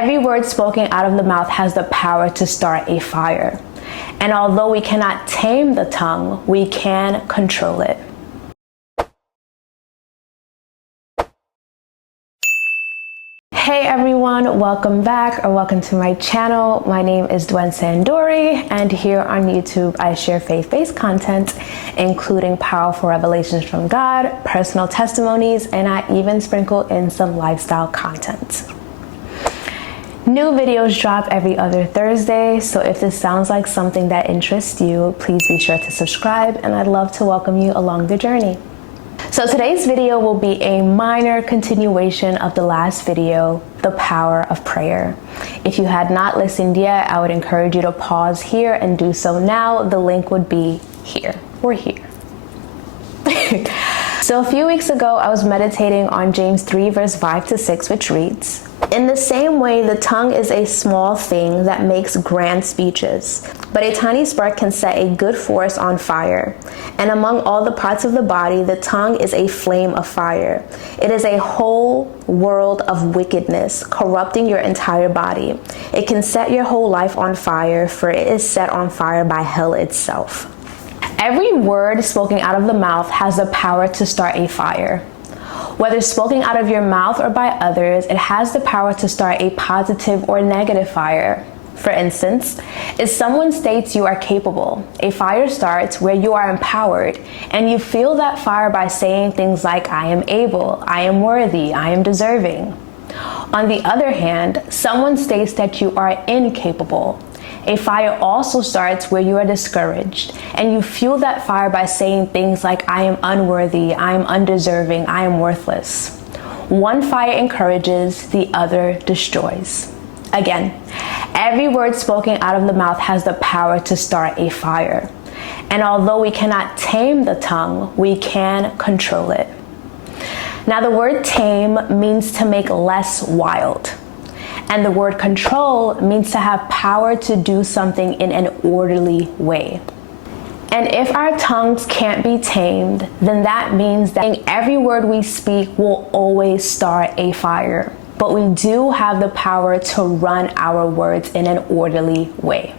Every word spoken out of the mouth has the power to start a fire. And although we cannot tame the tongue, we can control it. Hey everyone, welcome back or welcome to my channel. My name is Dwen Sandori, and here on YouTube I share faith-based content including powerful revelations from God, personal testimonies, and I even sprinkle in some lifestyle content. New videos drop every other Thursday, so if this sounds like something that interests you, please be sure to subscribe, and I'd love to welcome you along the journey. So today's video will be a minor continuation of the last video, the power of prayer. If you had not listened yet, I would encourage you to pause here and do so now. The link would be here or here. So a few weeks ago, I was meditating on James 3 verse 5 to 6, which reads, "In the same way, the tongue is a small thing that makes grand speeches, but a tiny spark can set a good forest on fire. And among all the parts of the body, the tongue is a flame of fire. It is a whole world of wickedness, corrupting your entire body. It can set your whole life on fire, for it is set on fire by hell itself." Every word spoken out of the mouth has the power to start a fire. Whether spoken out of your mouth or by others, it has the power to start a positive or negative fire. For instance, if someone states you are capable, a fire starts where you are empowered, and you fuel that fire by saying things like, "I am able, I am worthy, I am deserving." On the other hand, someone states that you are incapable. A fire also starts where you are discouraged, and you fuel that fire by saying things like, "I am unworthy, I am undeserving, I am worthless." One fire encourages, the other destroys. Again, every word spoken out of the mouth has the power to start a fire. And although we cannot tame the tongue, we can control it. Now, the word tame means to make less wild. And the word control means to have power to do something in an orderly way. And if our tongues can't be tamed, then that means that every word we speak will always start a fire. But we do have the power to run our words in an orderly way.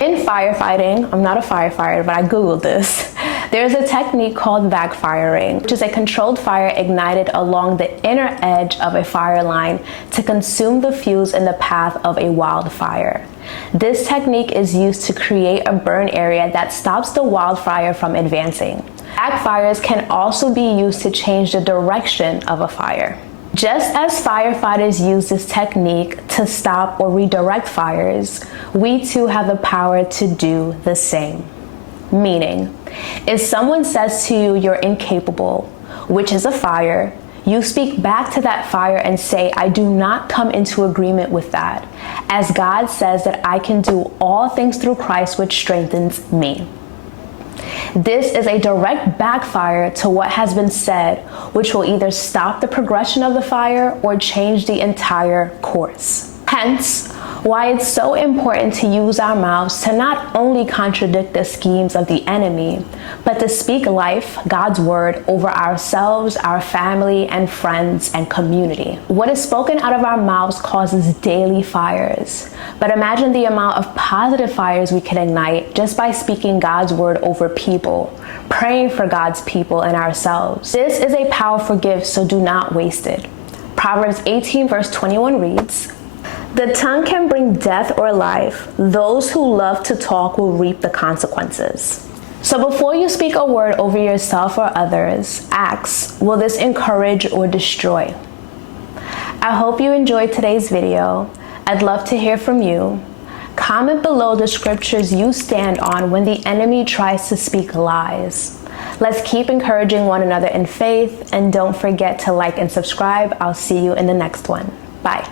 In firefighting, I'm not a firefighter, but I Googled this. There's a technique called backfiring, which is a controlled fire ignited along the inner edge of a fire line to consume the fuels in the path of a wildfire. This technique is used to create a burn area that stops the wildfire from advancing. Backfires can also be used to change the direction of a fire. Just as firefighters use this technique to stop or redirect fires, we too have the power to do the same. Meaning, if someone says to you, "You're incapable," which is a fire, you speak back to that fire and say, "I do not come into agreement with that, as God says that I can do all things through Christ, which strengthens me." This is a direct backfire to what has been said, which will either stop the progression of the fire or change the entire course. Hence, why it's so important to use our mouths to not only contradict the schemes of the enemy, but to speak life, God's word, over ourselves, our family, and friends, and community. What is spoken out of our mouths causes daily fires. But imagine the amount of positive fires we can ignite just by speaking God's word over people, praying for God's people and ourselves. This is a powerful gift, so do not waste it. Proverbs 18 verse 21 reads, "The tongue can bring death or life. Those who love to talk will reap the consequences." So before you speak a word over yourself or others, ask, will this encourage or destroy? I hope you enjoyed today's video. I'd love to hear from you. Comment below the scriptures you stand on when the enemy tries to speak lies. Let's keep encouraging one another in faith, and don't forget to like and subscribe. I'll see you in the next one. Bye.